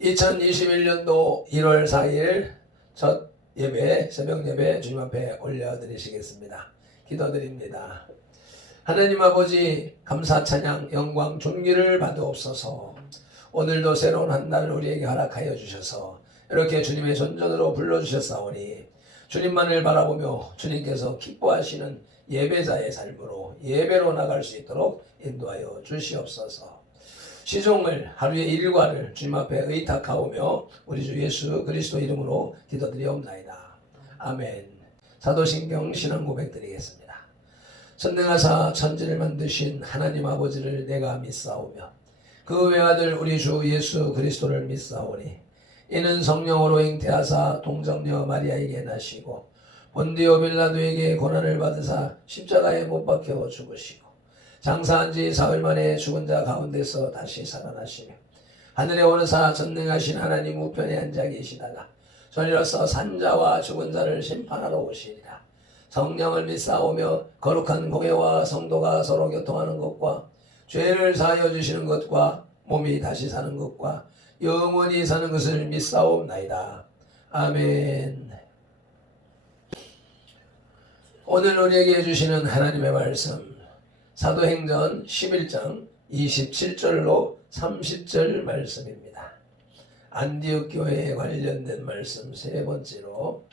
2021년도 1월 4일 첫 예배, 새벽 예배 주님 앞에 올려드리시겠습니다. 기도드립니다. 하나님 아버지, 감사 찬양 영광 존귀를 받으옵소서. 오늘도 새로운 한 날을 우리에게 허락하여 주셔서 이렇게 주님의 존전으로 불러주셨사오니 주님만을 바라보며 주님께서 기뻐하시는 예배자의 삶으로 예배로 나갈 수 있도록 인도하여 주시옵소서. 시종을 하루의 일과를 주님 앞에 의탁하오며 우리 주 예수 그리스도 이름으로 기도드리옵나이다. 아멘. 사도신경 신앙 고백 드리겠습니다. 전능하사 천지를 만드신 하나님 아버지를 내가 믿사오며 그 외아들 우리 주 예수 그리스도를 믿사오니 이는 성령으로 잉태하사 동정녀 마리아에게 나시고 본디오 빌라도에게 고난을 받으사 십자가에 못 박혀 죽으시고 장사한 지 사흘 만에 죽은 자 가운데서 다시 살아나시며 하늘에 오르사 전능하신 하나님 우편에 앉아 계시다가 전이로서 산자와 죽은 자를 심판하러 오시리라. 성령을 믿사오며 거룩한 공회와 성도가 서로 교통하는 것과 죄를 사하여 주시는 것과 몸이 다시 사는 것과 영원히 사는 것을 믿사옵나이다. 아멘. 오늘 우리에게 주시는 하나님의 말씀 사도행전 11장 27절로 30절 말씀입니다. 안디옥 교회에 관련된 말씀 세 번째로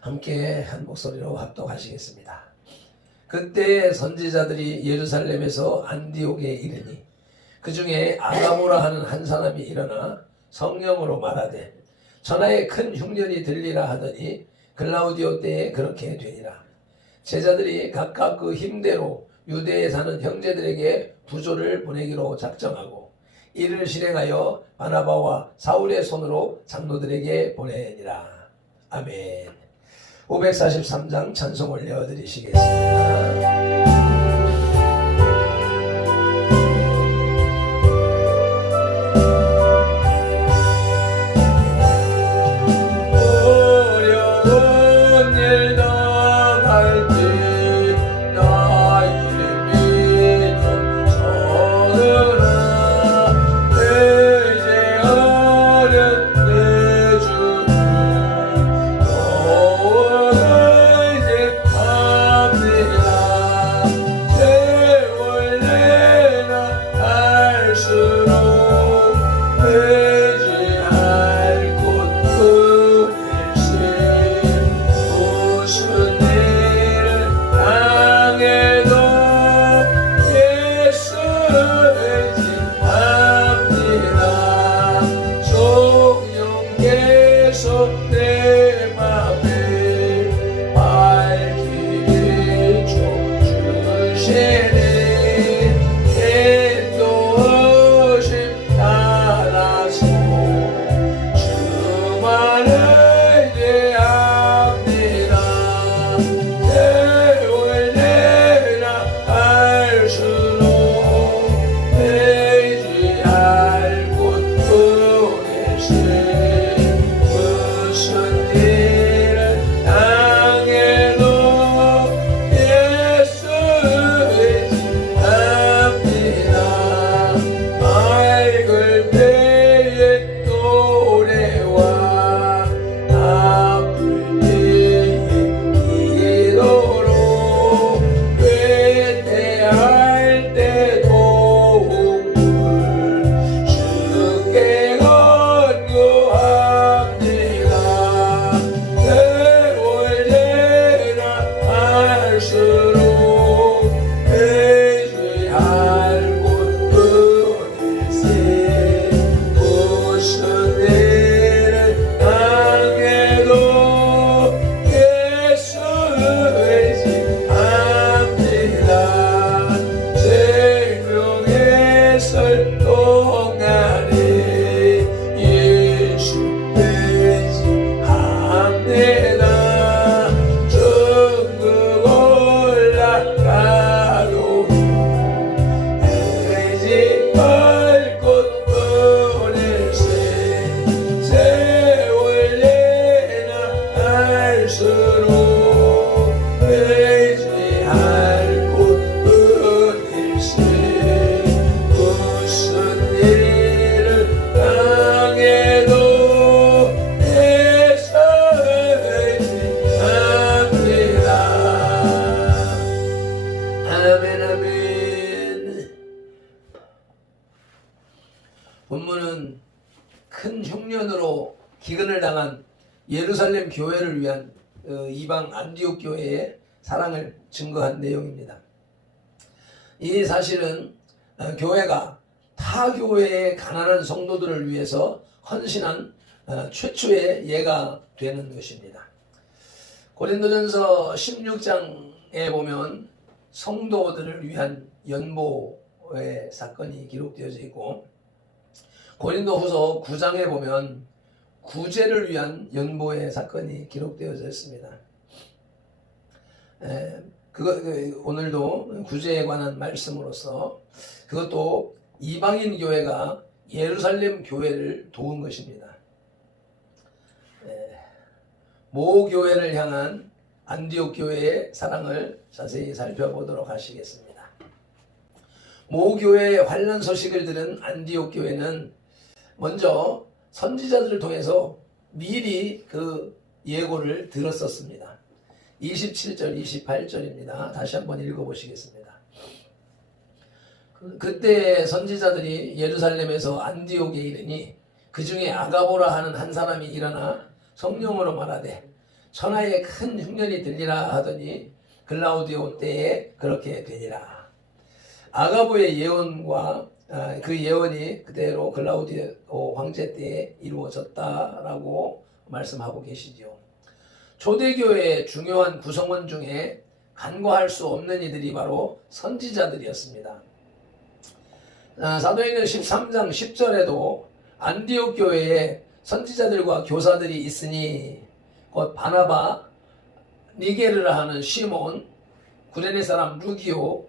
함께 한 목소리로 합독하시겠습니다. 그때 선지자들이 예루살렘에서 안디옥에 이르니 그 중에 아가모라 하는 한 사람이 일어나 성령으로 말하되 천하에 큰 흉년이 들리라 하더니 글라우디오 때에 그렇게 되니라. 제자들이 각각 그 힘대로 유대에 사는 형제들에게 부조를 보내기로 작정하고 이를 실행하여 바나바와 사울의 손으로 장로들에게 보내니라. 아멘. 543장 찬송 올려드리시겠습니다. 본문은 큰 흉년으로 기근을 당한 예루살렘 교회를 위한 이방 안디옥 교회의 사랑을 증거한 내용입니다. 이 사실은 교회가 타 교회의 가난한 성도들을 위해서 헌신한 최초의 예가 되는 것입니다. 고린도전서 16장에 보면 성도들을 위한 연보의 사건이 기록되어져 있고, 고린도후서 9장에 보면 구제를 위한 연보의 사건이 기록되어져 있습니다. 오늘도 구제에 관한 말씀으로서 그것도 이방인 교회가 예루살렘 교회를 도운 것입니다. 모 교회를 향한 안디옥 교회의 사랑을 자세히 살펴보도록 하시겠습니다. 모 교회의 환난 소식을 들은 안디옥 교회는 먼저 선지자들을 통해서 미리 그 예고를 들었었습니다. 27절, 28절입니다. 다시 한번 읽어보시겠습니다. 그때 선지자들이 예루살렘에서 안디옥에 이르니 그 중에 아가보라 하는 한 사람이 일어나 성령으로 말하되 천하에 큰 흉년이 들리라 하더니 글라우디오 때에 그렇게 되니라. 아가보의 예언과 그 예언이 그대로 글라우디오 황제 때에 이루어졌다라고 말씀하고 계시죠. 초대교회의 중요한 구성원 중에 간과할 수 없는 이들이 바로 선지자들이었습니다. 사도행전 13장 10절에도 안디옥 교회에 선지자들과 교사들이 있으니 곧 바나바, 니게르라 하는 시몬, 구레네 사람 루기오,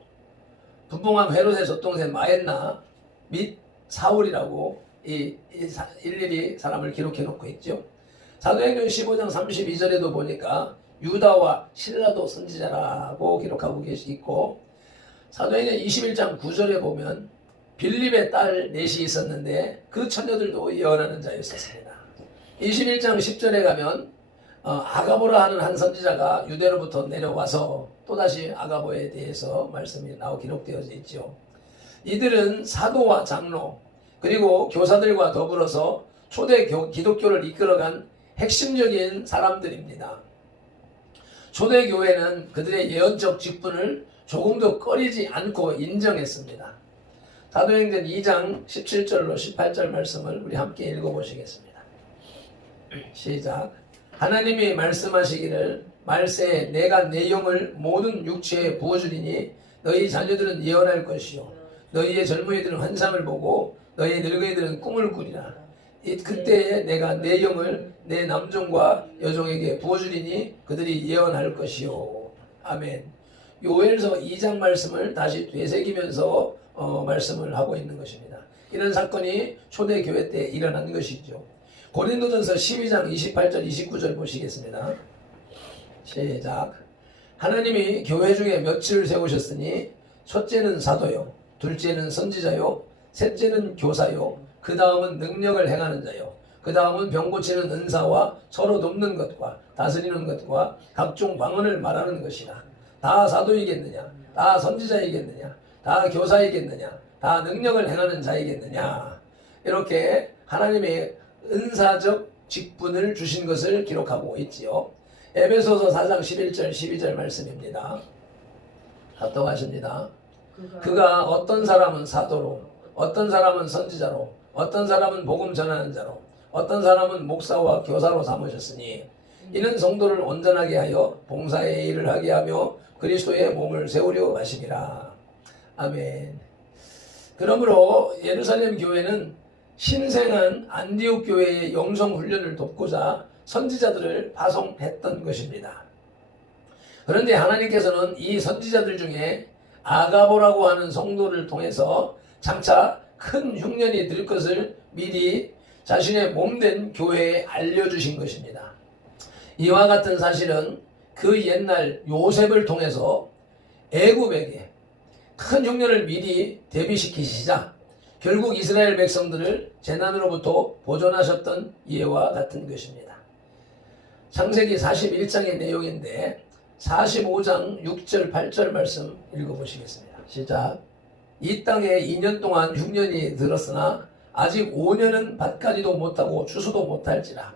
분봉함 헤롯의 젖동생 마엔나 및 사울이라고 일일이 사람을 기록해 놓고 있죠. 사도행전 15장 32절에도 보니까 유다와 실라도 선지자라고 기록하고 있고, 사도행전 21장 9절에 보면 빌립의 딸 넷이 있었는데 그 처녀들도 예언하는 자였었습니다. 21장 10절에 가면 아가보라 하는 한 선지자가 유대로부터 내려와서 또다시 아가보에 대해서 말씀이 기록되어져 있죠. 이들은 사도와 장로 그리고 교사들과 더불어서 초대 기독교를 이끌어간 핵심적인 사람들입니다. 초대교회는 그들의 예언적 직분을 조금도 꺼리지 않고 인정했습니다. 사도행전 2장 17절로 18절 말씀을 우리 함께 읽어보시겠습니다. 시작. 하나님이 말씀하시기를 말세에 내가 내 영을 모든 육체에 부어주리니 너희 자녀들은 예언할 것이요 너희의 젊은이들은 환상을 보고 너희의 늙은이들은 꿈을 꾸리라. 그때에 내가 내 영을 내 남종과 여종에게 부어주리니 그들이 예언할 것이요. 아멘. 요엘서 2장 말씀을 다시 되새기면서 말씀을 하고 있는 것입니다. 이런 사건이 초대교회 때 일어난 것이죠. 고린도전서 12장 28절 29절 보시겠습니다. 시작. 하나님이 교회 중에 며칠을 세우셨으니 첫째는 사도요, 둘째는 선지자요, 셋째는 교사요, 그 다음은 능력을 행하는 자요, 그 다음은 병 고치는 은사와 서로 돕는 것과 다스리는 것과 각종 방언을 말하는 것이라. 다 사도이겠느냐? 다 선지자이겠느냐? 다 교사이겠느냐? 다 능력을 행하는 자이겠느냐? 이렇게 하나님의 은사적 직분을 주신 것을 기록하고 있지요. 에베소서 4장 11절 12절 말씀입니다. 답답하십니다. 그가 어떤 사람은 사도로, 어떤 사람은 선지자로, 어떤 사람은 복음 전하는 자로, 어떤 사람은 목사와 교사로 삼으셨으니 이는 성도를 온전하게 하여 봉사의 일을 하게 하며 그리스도의 몸을 세우려 하심이라. 아멘. 그러므로 예루살렘 교회는 신생한 안디옥 교회의 영성 훈련을 돕고자 선지자들을 파송했던 것입니다. 그런데 하나님께서는 이 선지자들 중에 아가보라고 하는 성도를 통해서 장차 큰 흉년이 들 것을 미리 자신의 몸된 교회에 알려주신 것입니다. 이와 같은 사실은 그 옛날 요셉을 통해서 애굽에게 큰 흉년을 미리 대비시키시자 결국 이스라엘 백성들을 재난으로부터 보존하셨던 이와 같은 것입니다. 창세기 41장의 내용인데 45장 6절 8절 말씀 읽어보시겠습니다. 시작. 이 땅에 2년 동안 흉년이 들었으나 아직 5년은 밭가지도 못하고 추수도 못할지라.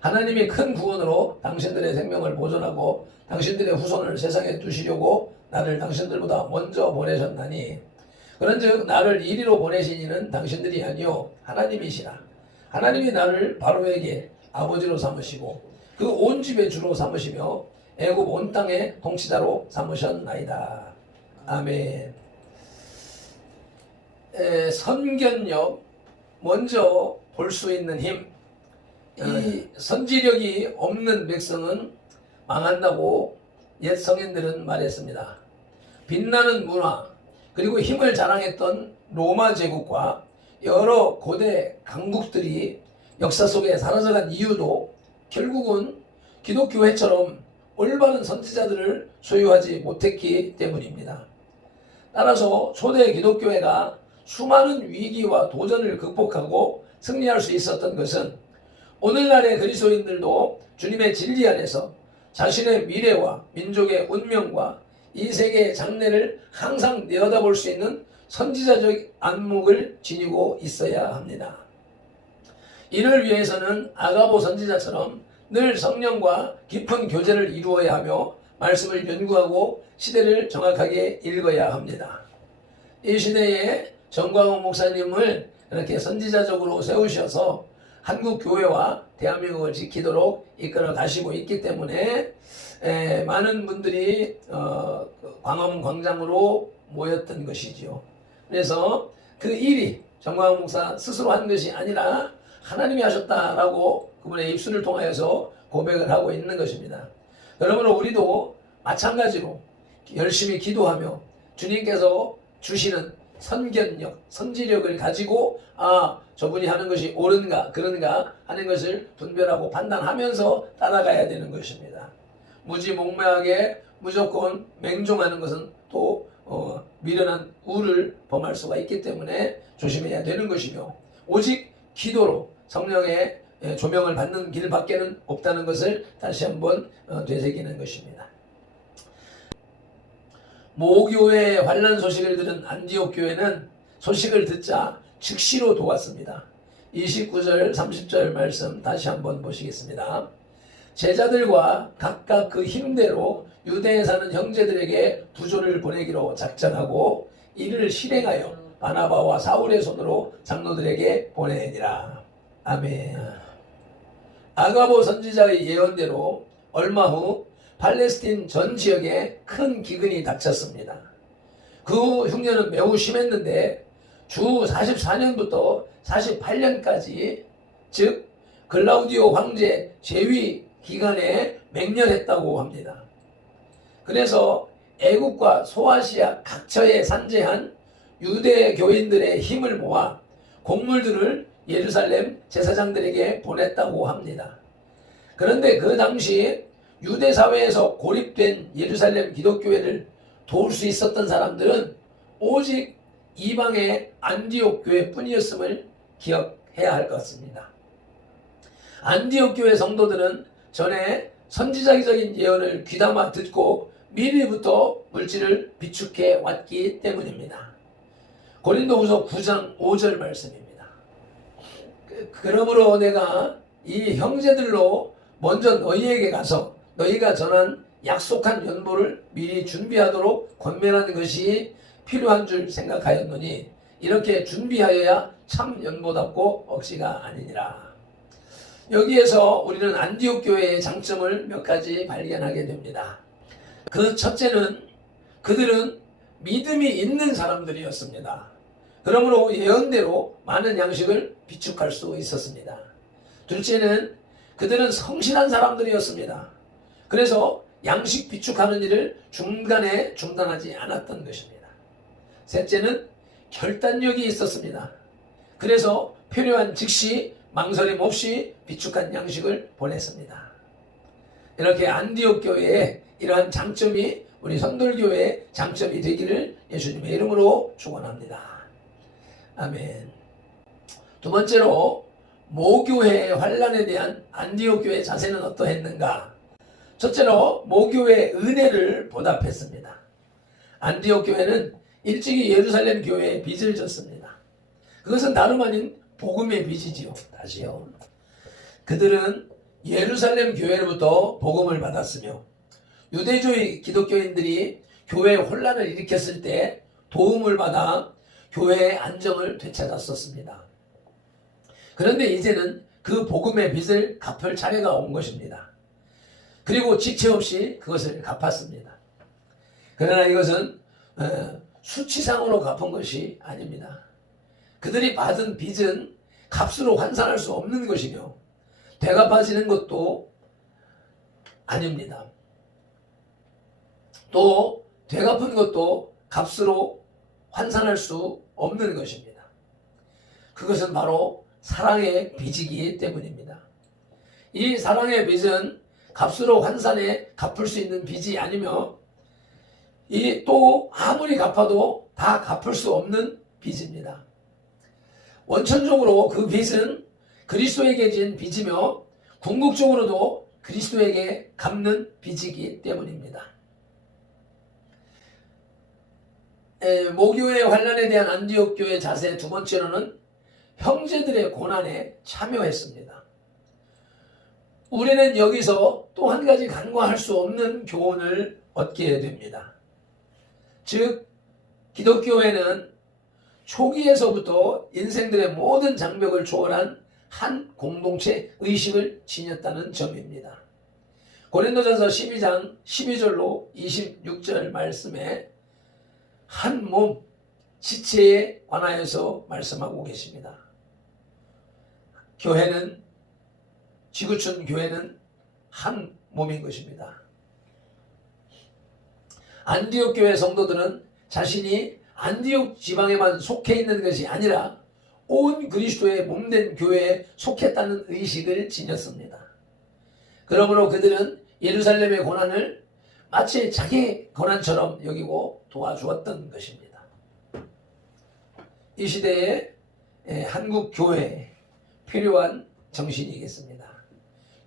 하나님이 큰 구원으로 당신들의 생명을 보존하고 당신들의 후손을 세상에 두시려고 나를 당신들보다 먼저 보내셨나니, 그런즉 나를 이리로 보내신 이는 당신들이 아니요 하나님이시라. 하나님이 나를 바로에게 아버지로 삼으시고 그 온 집의 주로 삼으시며 애굽 온 땅의 통치자로 삼으셨나이다. 아멘. 선견력, 먼저 볼 수 있는 힘. 이 선지력이 없는 백성은 망한다고 옛 성인들은 말했습니다. 빛나는 문화, 그리고 힘을 자랑했던 로마 제국과 여러 고대 강국들이 역사 속에 사라져간 이유도 결국은 기독교회처럼 올바른 선지자들을 소유하지 못했기 때문입니다. 따라서 초대 기독교회가 수많은 위기와 도전을 극복하고 승리할 수 있었던 것은 오늘날의 그리스도인들도 주님의 진리 안에서 자신의 미래와 민족의 운명과 이 세계의 장래를 항상 내어다볼 수 있는 선지자적 안목을 지니고 있어야 합니다. 이를 위해서는 아가보 선지자처럼 늘 성령과 깊은 교제를 이루어야 하며 말씀을 연구하고 시대를 정확하게 읽어야 합니다. 이 시대에 정광훈 목사님을 이렇게 선지자적으로 세우셔서 한국 교회와 대한민국을 지키도록 이끌어 가시고 있기 때문에 많은 분들이 광화문 광장으로 모였던 것이지요. 그래서 그 일이 정광훈 목사 스스로 한 것이 아니라 하나님이 하셨다라고 그분의 입술을 통하여서 고백을 하고 있는 것입니다. 그러므로 우리도 마찬가지로 열심히 기도하며 주님께서 주시는 선견력, 선지력을 가지고 저분이 하는 것이 옳은가 그런가 하는 것을 분별하고 판단하면서 따라가야 되는 것입니다. 무지몽매하게 무조건 맹종하는 것은 또 미련한 우를 범할 수가 있기 때문에 조심해야 되는 것이며, 오직 기도로 성령의 조명을 받는 길밖에는 없다는 것을 다시 한번 되새기는 것입니다. 모교회의 환난 소식을 들은 안디옥 교회는 소식을 듣자 즉시로 도왔습니다. 29절 30절 말씀 다시 한번 보시겠습니다. 제자들과 각각 그 힘대로 유대에 사는 형제들에게 부조를 보내기로 작정하고 이를 실행하여 바나바와 사울의 손으로 장로들에게 보내니라. 아멘. 아가보 선지자의 예언대로 얼마 후 팔레스틴 전 지역에 큰 기근이 닥쳤습니다. 그 흉년은 매우 심했는데 주 44년부터 48년까지, 즉 글라우디오 황제 재위 기간에 맹렬했다고 합니다. 그래서 애국과 소아시아 각처에 산재한 유대 교인들의 힘을 모아 곡물들을 예루살렘 제사장들에게 보냈다고 합니다. 그런데 그 당시 유대 사회에서 고립된 예루살렘 기독교회를 도울 수 있었던 사람들은 오직 이방의 안디옥 교회뿐이었음을 기억해야 할 것 같습니다. 안디옥 교회 성도들은 전에 선지자적인 예언을 귀담아 듣고 미리부터 물질을 비축해 왔기 때문입니다. 고린도후서 9장 5절 말씀입니다. 그러므로 내가 이 형제들로 먼저 너희에게 가서 너희가 전한 약속한 연보를 미리 준비하도록 권면하는 것이 필요한 줄 생각하였노니 이렇게 준비하여야 참 연보답고 억지가 아니니라. 여기에서 우리는 안디옥 교회의 장점을 몇 가지 발견하게 됩니다. 그 첫째는 그들은 믿음이 있는 사람들이었습니다. 그러므로 예언대로 많은 양식을 비축할 수 있었습니다. 둘째는 그들은 성실한 사람들이었습니다. 그래서 양식 비축하는 일을 중간에 중단하지 않았던 것입니다. 셋째는 결단력이 있었습니다. 그래서 필요한 즉시 망설임 없이 비축한 양식을 보냈습니다. 이렇게 안디옥 교회의 이러한 장점이 우리 선돌교회의 장점이 되기를 예수님의 이름으로 축원합니다. 아멘. 두 번째로 모교회의 환난에 대한 안디옥 교회의 자세는 어떠했는가? 첫째로 모교회의 은혜를 보답했습니다. 안디옥 교회는 일찍이 예루살렘 교회에 빚을 졌습니다. 그것은 다름 아닌 복음의 빚이지요. 다시요. 그들은 예루살렘 교회로부터 복음을 받았으며 유대주의 기독교인들이 교회 혼란을 일으켰을 때 도움을 받아 교회의 안정을 되찾았었습니다. 그런데 이제는 그 복음의 빚을 갚을 차례가 온 것입니다. 그리고 지체 없이 그것을 갚았습니다. 그러나 이것은 수치상으로 갚은 것이 아닙니다. 그들이 받은 빚은 값으로 환산할 수 없는 것이며 되갚아지는 것도 아닙니다. 또 되갚은 것도 값으로 환산할 수 없는 것입니다. 그것은 바로 사랑의 빚이기 때문입니다. 이 사랑의 빚은 값으로 환산해 갚을 수 있는 빚이 아니며 이 또 아무리 갚아도 다 갚을 수 없는 빚입니다. 원천적으로 그 빚은 그리스도에게 진 빚이며 궁극적으로도 그리스도에게 갚는 빚이기 때문입니다. 모교의 환란에 대한 안디옥 교회 자세 두 번째로는 형제들의 고난에 참여했습니다. 우리는 여기서 또 한 가지 간과할 수 없는 교훈을 얻게 됩니다. 즉 기독교회는 초기에서부터 인생들의 모든 장벽을 초월한 한 공동체 의식을 지녔다는 점입니다. 고린도전서 12장 12절로 26절 말씀에 한 몸, 지체에 관하여서 말씀하고 계십니다. 교회는, 지구촌 교회는 한 몸인 것입니다. 안디옥 교회 성도들은 자신이 안디옥 지방에만 속해 있는 것이 아니라 온 그리스도의 몸된 교회에 속했다는 의식을 지녔습니다. 그러므로 그들은 예루살렘의 고난을 마치 자기 고난처럼 여기고 도와주었던 것입니다. 이 시대에 한국 교회에 필요한 정신이겠습니다.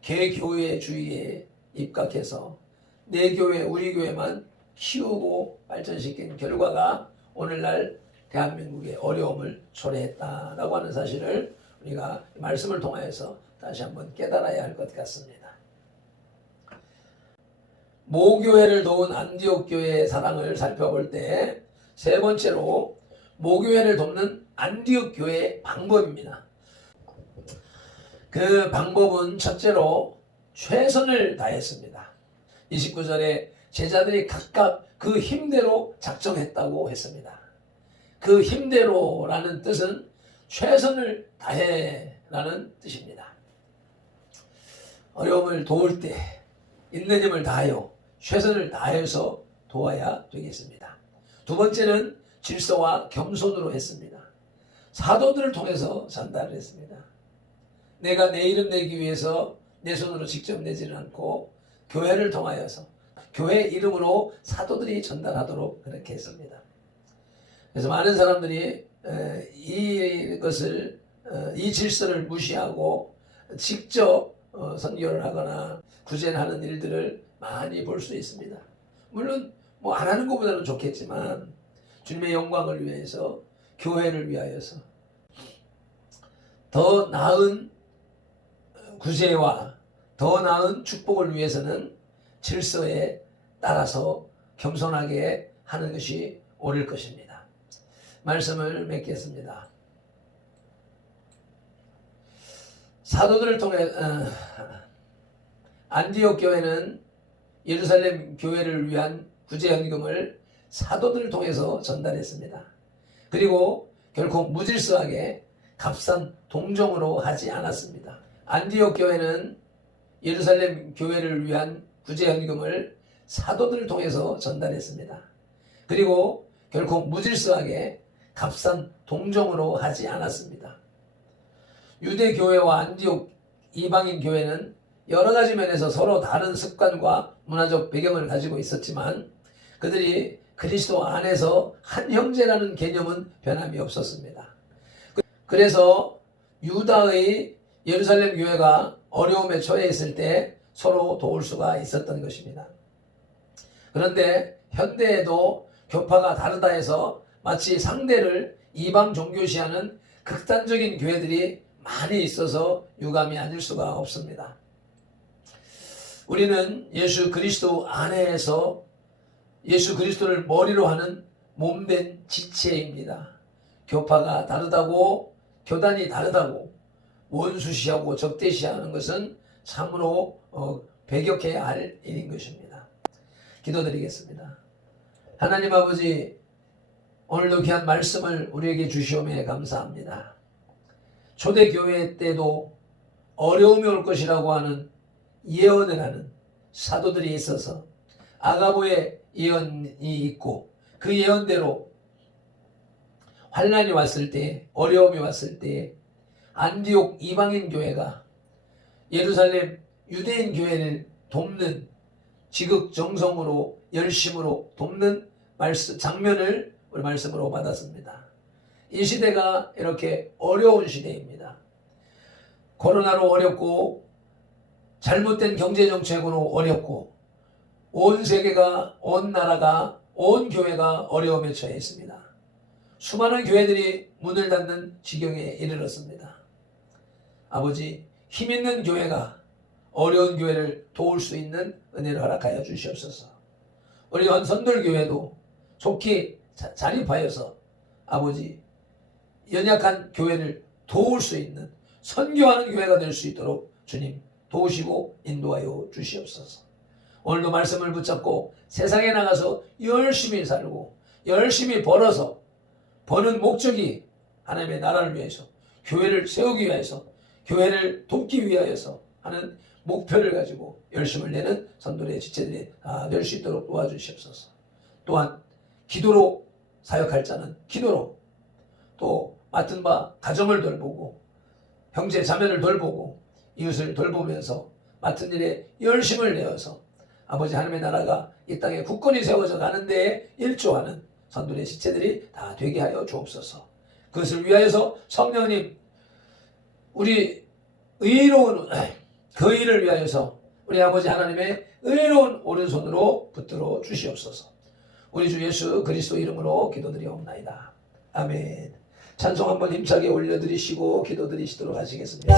개교회주의에 입각해서 내 교회, 우리 교회만 키우고 발전시킨 결과가 오늘날 대한민국의 어려움을 초래했다라고 하는 사실을 우리가 말씀을 통하여서 다시 한번 깨달아야 할 것 같습니다. 모교회를 도운 안디옥 교회의 사랑을 살펴볼 때 세 번째로 모교회를 돕는 안디옥 교회의 방법입니다. 그 방법은 첫째로 최선을 다했습니다. 29절에 제자들이 각각 그 힘대로 작정했다고 했습니다. 그 힘대로라는 뜻은 최선을 다해라는 뜻입니다. 어려움을 도울 때 있는 힘을 다하여 최선을 다해서 도와야 되겠습니다. 두 번째는 질서와 겸손으로 했습니다. 사도들을 통해서 전달을 했습니다. 내가 내 이름 내기 위해서 내 손으로 직접 내지는 않고 교회를 통하여서 교회 이름으로 사도들이 전달하도록 그렇게 했습니다. 그래서 많은 사람들이 이 질서를 무시하고 직접 선교를 하거나 구제하는 일들을 많이 볼 수 있습니다. 물론 뭐 안 하는 것보다는 좋겠지만 주님의 영광을 위해서, 교회를 위하여서 더 나은 구제와 더 나은 축복을 위해서는 질서에 따라서 겸손하게 하는 것이 옳을 것입니다. 말씀을 맺겠습니다. 사도들을 통해 안디옥 교회는 예루살렘 교회를 위한 구제헌금을 사도들을 통해서 전달했습니다. 그리고 결코 무질서하게 값싼 동정으로 하지 않았습니다. 안디옥 교회는 예루살렘 교회를 위한 구제헌금을 사도들을 통해서 전달했습니다. 그리고 결코 무질서하게 값싼 동정으로 하지 않았습니다. 유대 교회와 안디옥 이방인 교회는 여러 가지 면에서 서로 다른 습관과 문화적 배경을 가지고 있었지만 그들이 그리스도 안에서 한 형제라는 개념은 변함이 없었습니다. 그래서 유다의 예루살렘 교회가 어려움에 처해 있을 때 서로 도울 수가 있었던 것입니다. 그런데 현대에도 교파가 다르다 해서 마치 상대를 이방 종교시하는 극단적인 교회들이 많이 있어서 유감이 아닐 수가 없습니다. 우리는 예수 그리스도 안에서 예수 그리스도를 머리로 하는 몸된 지체입니다. 교파가 다르다고, 교단이 다르다고 원수시하고 적대시하는 것은 참으로 배격해야 할 일인 것입니다. 기도드리겠습니다. 하나님 아버지, 오늘도 귀한 말씀을 우리에게 주시오매 감사합니다. 초대교회 때도 어려움이 올 것이라고 하는 예언을 하는 사도들이 있어서 아가보의 예언이 있고, 그 예언대로 환난이 왔을 때, 어려움이 왔을 때 안디옥 이방인 교회가 예루살렘 유대인 교회를 돕는, 지극정성으로 열심으로 돕는 장면을 우리 말씀으로 받았습니다. 이 시대가 이렇게 어려운 시대입니다. 코로나로 어렵고, 잘못된 경제정책으로 어렵고, 온 세계가, 온 나라가, 온 교회가 어려움에 처해 있습니다. 수많은 교회들이 문을 닫는 지경에 이르렀습니다. 아버지, 힘있는 교회가 어려운 교회를 도울 수 있는 은혜를 허락하여 주시옵소서. 우리 선돌교회도 속히 자립하여서 아버지, 연약한 교회를 도울 수 있는 선교하는 교회가 될 수 있도록 주님 도우시고 인도하여 주시옵소서. 오늘도 말씀을 붙잡고 세상에 나가서 열심히 살고 열심히 벌어서, 버는 목적이 하나님의 나라를 위해서, 교회를 세우기 위해서, 교회를 돕기 위하여서 하는 목표를 가지고 열심을 내는 선돌의 지체들이 될 수 있도록 도와주시옵소서. 또한 기도로 사역할 자는 기도로, 또 맡은 바 가정을 돌보고 형제 자매를 돌보고 이웃을 돌보면서 맡은 일에 열심을 내어서 아버지 하나님의 나라가 이 땅에 굳건히 세워져 가는 데에 일조하는 선돌의 지체들이 다 되게 하여 주옵소서. 그것을 위하여서 성령님, 우리 의로운 그 일을 위하여서 우리 아버지 하나님의 의로운 오른손으로 붙들어 주시옵소서. 우리 주 예수 그리스도 이름으로 기도드리옵나이다. 아멘. 찬송 한번 힘차게 올려드리시고 기도드리시도록 하시겠습니다.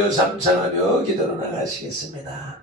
주여 삼창하며 기도로 나가시겠습니다.